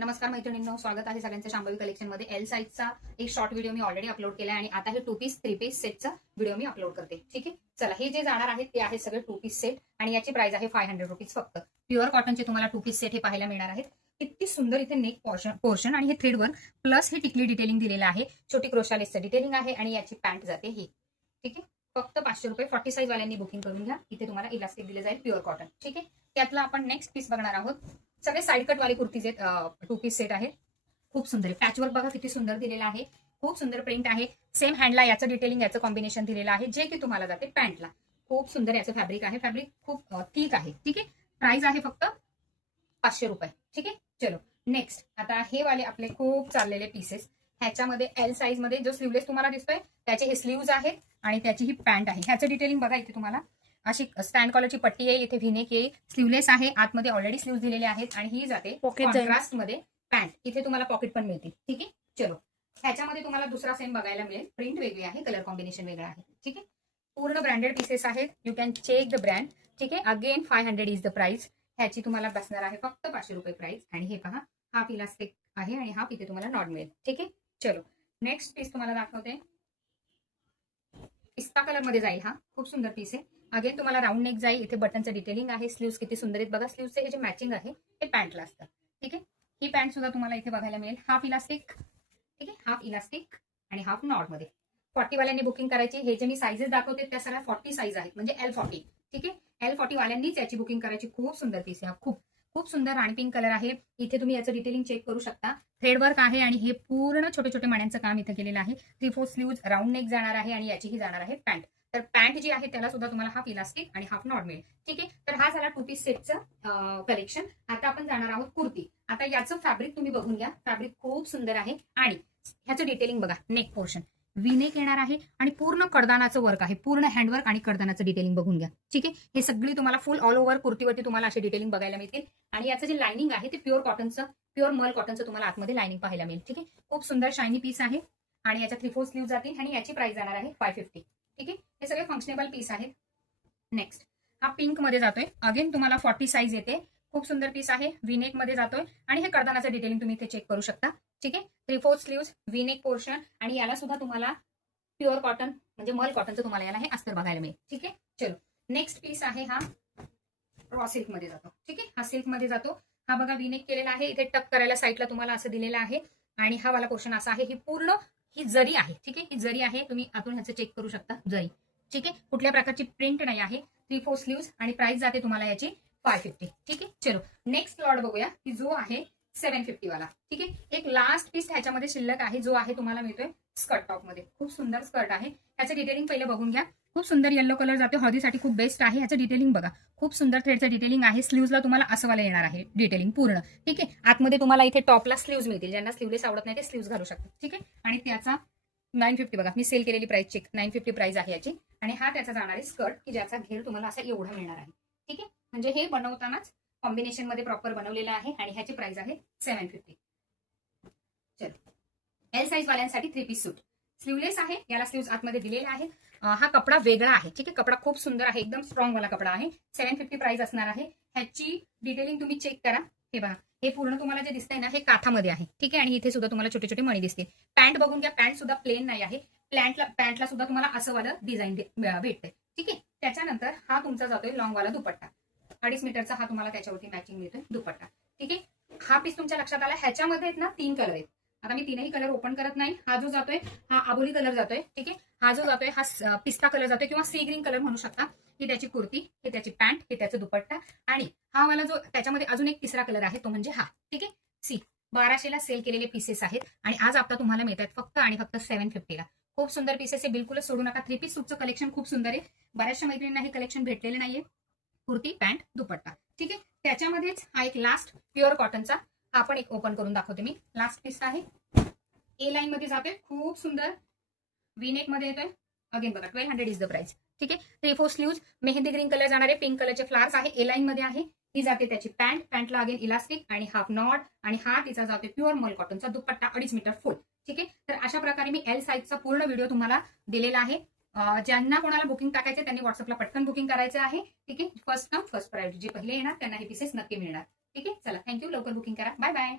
नमस्कार मैत्रिणींनो, स्वागत आहे सगळ्यांचं शांभवी कलेक्शन मध्ये. एल साईजचा एक शॉर्ट व्हिडिओ मी ऑलरेडी अपलोड केला आणि आता हे 2 पीस 3 पीस सेटचा व्हिडिओ मी अपलोड करते. ठीक आहे, चला हे जे जाणार आहेत ते आहे सगळे 2 पीस सेट आणि याची प्राइस आहे 500 रुपीज फक्त. प्युअर कॉटनचे तुम्हाला 2 पीस सेट हे पाहायला मिळणार आहेत. किती सुंदर इथे नेक पोर्शन आणि हे थ्रेड वर्क प्लस हे टिकली डिटेलिंग दिलेलं आहे. छोटी क्रोशालेसचं डिटेलिंग आहे आणि याची पॅन्ट जाते ही. ठीक आहे, फक्त 500 रुपये. 40 साईज वाल्यांनी बुकिंग करून घ्या. इथे तुम्हाला इलास्टिक दिले जाईल प्युअर कॉटन. ठीक आहे, त्यातला आपण नेक्स्ट पीस बघणार आहोत. सगळे साईड कट वाले कुर्तीज आहेत, 2 पीस सेट आहे. खूप सुंदर आहे. पॅचवर्क बघा किती सुंदर दिलेला आहे. खूप सुंदर प्रिंट आहे. सेम हँडला याचं डिटेलिंग याचं कॉम्बिनेशन दिलेलं आहे जे की तुम्हाला जाते पॅन्टला. खूप सुंदर याचं फॅब्रिक आहे. फॅब्रिक खूप थिक आहे. ठीक आहे, प्राइस आहे फक्त 500 रुपये. ठीक आहे, चलो नेक्स्ट. आता हे वाले आपले खूप चाललेले पीसेस. ह्याच्यामध्ये एल साईज मध्ये जो स्लीवलेस तुम्हाला दिसतोय त्याचे हे स्लीव्ज आहेत आणि त्याची ही पॅन्ट आहे. ह्याचं डिटेलिंग बघा. इथे तुम्हाला अशी स्टँड कॉलरची पट्टी आहे, इथे व्हीनेक येईल, स्लीवलेस आहे, आतमध्ये ऑलरेडी स्लीव्ह दिलेले आहेत आणि ही जाते कॉन्ट्रास्ट मध्ये पॅन्ट. इथे तुम्हाला पॉकेट पण मिळतील. ठीक आहे, चलो ह्याच्यामध्ये तुम्हाला दुसरा सेम बघायला मिळेल. प्रिंट वेगळी आहे, कलर कॉम्बिनेशन वेगळं आहे. ठीक आहे, पूर्ण ब्रँडेड पीसेस आहेत. You can check the brand. ठीक आहे, अगेन 500 इज द प्राइस. ह्याची तुम्हाला बसणार आहे फक्त 500 रुपये प्राइस. आणि हे पहा, हाफ इलास्टिक आहे आणि हाफ इथे तुम्हाला नॉट मिळेल. ठीक आहे, चलो नेक्स्ट पीस तुम्हाला दाखवते. पिस्ता कलर मध्ये जाईल. हा खूप सुंदर पीस आहे. अगेन तुम्हाला राऊंड नेक जाईल. इथे बटनचं डिटेलिंग आहे. स्लीव्स किती सुंदर आहेत बघा. स्लीव्सचे हे जे मॅचिंग आहे हे पॅन्टला असतं. ठीक आहे, ही पॅन्ट सुद्धा तुम्हाला इथे बघायला मिळेल. Half elastic. ठीक आहे, हाफ इलास्टिक आणि हाफ नॉट मध्ये. 40 वाल्यांनी बुकिंग करायची. हे जे मी साईजेस दाखवते त्या सगळ्या 40 साईज आहेत, म्हणजे L40. ठीक आहे, L40 वाल्यांनीच याची बुकिंग करायची. खूप सुंदर पीस आहे. खूप खूप सुंदर राणी पिंक कलर आहे. इथे तुम्ही याचं डिटेलिंग चेक करू शकता. थ्रेडवर्क आहे आणि हे पूर्ण छोटे छोटे मण्यांचं काम इथे केलेलं आहे. 3/4 स्लीव्ज राऊंड नेक जाणार आहे आणि याचीही जाणार आहे पॅन्ट. तर पॅन्ट जी आहे त्याला सुद्धा तुम्हाला हाफ इलास्टिक आणि हाफ नॉट मिळेल. ठीक आहे, तर हा झाला 2 पीस सेटचं कलेक्शन. आता आपण जाणार आहोत कुर्ती. आता याचं फॅब्रिक तुम्ही बघून घ्या. फॅब्रिक खूप सुंदर आहे आणि ह्याचं डिटेलिंग बघा. नेक पोर्शन व्हीनेक येणार आहे आणि पूर्ण कडदानाचं वर्क आहे. पूर्ण हँडवर्क आणि कडदानाचं डिटेलिंग बघून घ्या. ठीक आहे, हे सगळी तुम्हाला फुल ऑल ओव्हर कुर्तीवरती तुम्हाला असे डिटेलिंग बघायला मिळतील. आणि याचं जे लाइनिंग आहे ते प्युअर कॉटनचं, प्युअर मल कॉटनचं तुम्हाला आतमध्ये लाइनिंग पाहायला मिळेल. ठीक आहे, खूप सुंदर शायनी पीस आहे आणि याच्या 3/4 स्लीव्ह जातील आणि याची प्राइस जाणार आहे 550. ठीक आहे, हे सगळे फंक्शनेबल पीस आहेत. नेक्स्ट हा पिंक मध्ये जातोय. अगेन तुम्हाला 40 साईज येते. खूप सुंदर पीस आहे. व्हीनेक मध्ये जातोय आणि हे कडदानाचं डिटेलिंग तुम्ही इथे चेक करू शकता. ठीक आहे, 3/4 स्लीव्ह व्हीनेक पोर्शन आणि याला सुद्धा तुम्हाला प्युअर कॉटन म्हणजे मल कॉटनचं तुम्हाला याला हे अस्तर बघायला मिळेल. ठीक आहे, चलो नेक्स्ट पीस आहे हा रॉ सिल्क मध्ये जातो. ठीक आहे, हा सिल्क मध्ये जातो. हा बघा व्हीनेक केलेला आहे. इथे टक करायला साईडला तुम्हाला असं दिलेलं आहे आणि हा वाला पोर्शन असा आहे. ही पूर्ण ही जरी आहे. ठीक आहे, ही जरी आहे. तुम्ही आतून ह्याचं चेक करू शकता. जरी. ठीक आहे, कुठल्या प्रकारची प्रिंट नाही आहे. 3/4 स्लीव्स आणि प्राइस जाते तुम्हाला याची 550. ठीक आहे, चलो नेक्स्ट लॉट बघूया की जो आहे 750 वाला. ठीक आहे, एक लास्ट पीस ह्याच्यामध्ये शिल्लक आहे जो आहे तुम्हाला मिळतोय स्कर्ट टॉप मध्ये. खूप सुंदर स्कर्ट आहे. ह्याचं डिटेलिंग पहिले बघून घ्या. खूप सुंदर येलो कलर जाते. हळदीसाठी खूप बेस्ट आहे. ह्याचं डिटेलिंग बघा. खूप सुंदर थ्रेडचं डिटेलिंग आहे. स्लीव्सला तुम्हाला असं वाला येणार आहे डिटेलिंग पूर्ण. ठीक आहे, आतमध्ये तुम्हाला इथे टॉपला स्लीव्स मिळतील. ज्यांना स्लीवलेस आवडत नाही ते स्लीव्स घालू शकतात. ठीक आहे, आणि त्याचा 950 बघा. मी सेल केलेली प्राइस चेक. 950 प्राइस आहे याची. आणि हा त्याचा जाणारे स्कर्ट की ज्याचा घेर तुम्हाला असा एवढा मिळणार आहे. ठीक आहे, म्हणजे हे बनवतानाच कॉम्बिनेशन मध्ये प्रॉपर बनवलेलं आहे आणि ह्याची प्राइस आहे 750. चलो एल साईज वाल्यांसाठी 3 पीस सूट. स्लीवलेस आहे. याला स्लीव्स आतमध्ये दिलेले आहेत. हा कपडा वेगळा आहे. ठीक आहे, कपडा खूप सुंदर आहे. एकदम स्ट्रॉंग वाला कपडा आहे. 750 प्राइस असणार आहे. ह्याची डिटेलिंग तुम्ही चेक करा. हे बघा, हे पूर्ण तुम्हाला जे दिसतंय ना हे काठामध्ये आहे. ठीक आहे, आणि इथे सुद्धा तुम्हाला छोटे छोटे मणी दिसतील. पॅन्ट बघून घ्या. पॅन्ट सुद्धा प्लेन नाही आहे. पॅन्टला सुद्धा तुम्हाला असं वाला डिझाईन भेटतंय. ठीक आहे, त्याच्यानंतर हा तुमचा जातोय लॉंग वाला दुपट्टा. 2.5 मीटरचा हा तुम्हाला त्याच्यावरती मॅचिंग मिळतोय दुपट्टा. ठीक आहे, हा पीस तुमच्या लक्षात आला. ह्याच्यामध्ये आहेत ना 3 कलर आहेत. आता मी 3ही कलर ओपन करत नाही. हा जो जातोय हा आबोली कलर जातोय. ठीक आहे, हा जो जातोय हा पिस्ता कलर जातोय किंवा सी ग्रीन कलर म्हणू शकता. ही त्याची कुर्ती, हे त्याची पॅन्ट, हे त्याचं दुपट्टा आणि हा वाला जो त्याच्यामध्ये अजून एक तिसरा कलर आहे तो म्हणजे हा. ठीक आहे, 1200 ला सेल केलेले पीसेस आहेत आणि आज आता तुम्हाला मिळतात फक्त आणि फक्त 750 ला. खूप सुंदर पीसेस आहे. बिलकुलच सोडू नका. 3 पीस सूटचं कलेक्शन खूप सुंदर आहे. बऱ्याचशा मैत्रिणींना हे कलेक्शन भेटलेलं नाहीये. कुर्ती, पॅन्ट, दुपट्टा. ठीक आहे, त्याच्यामध्येच हा एक लास्ट प्युअर कॉटनचा हा पण एक ओपन करून दाखवते मी. लास्ट पीस आहे. ए लाईन मध्ये जातोय. खूप सुंदर व्हीनेक मध्ये येतोय. अगेन बघा 1200 इज द प्राइस. ठीक आहे, 3/4 स्लीव्ज मेहंदी ग्रीन कलर जाणारे. पिंक कलरचे फ्लावर्स आहे. ए लाईन मध्ये आहे. ही जाते त्याची पॅन्ट. पॅन्टला अगेन इलास्टिक आणि हाफ नॉट आणि हा तिचा जाते प्युअर मल कॉटनचा दुपट्टा 2.5 मीटर फुल. ठीक आहे, तर अशा प्रकारे मी एल साईजचा पूर्ण व्हिडिओ तुम्हाला दिलेला आहे. ज्यांना कोणाला बुकिंग टाकायचे त्यांनी व्हॉट्सअपला पटकन बुकिंग करायचं आहे. ठीक आहे, फर्स्ट कम फर्स्ट प्रायोरिटी. जे पहिले येणार त्यांना हे पीसेस नक्की मिळणार. ठीक आहे, चला थँक्यू. लवकर बुकिंग करा. Bye bye.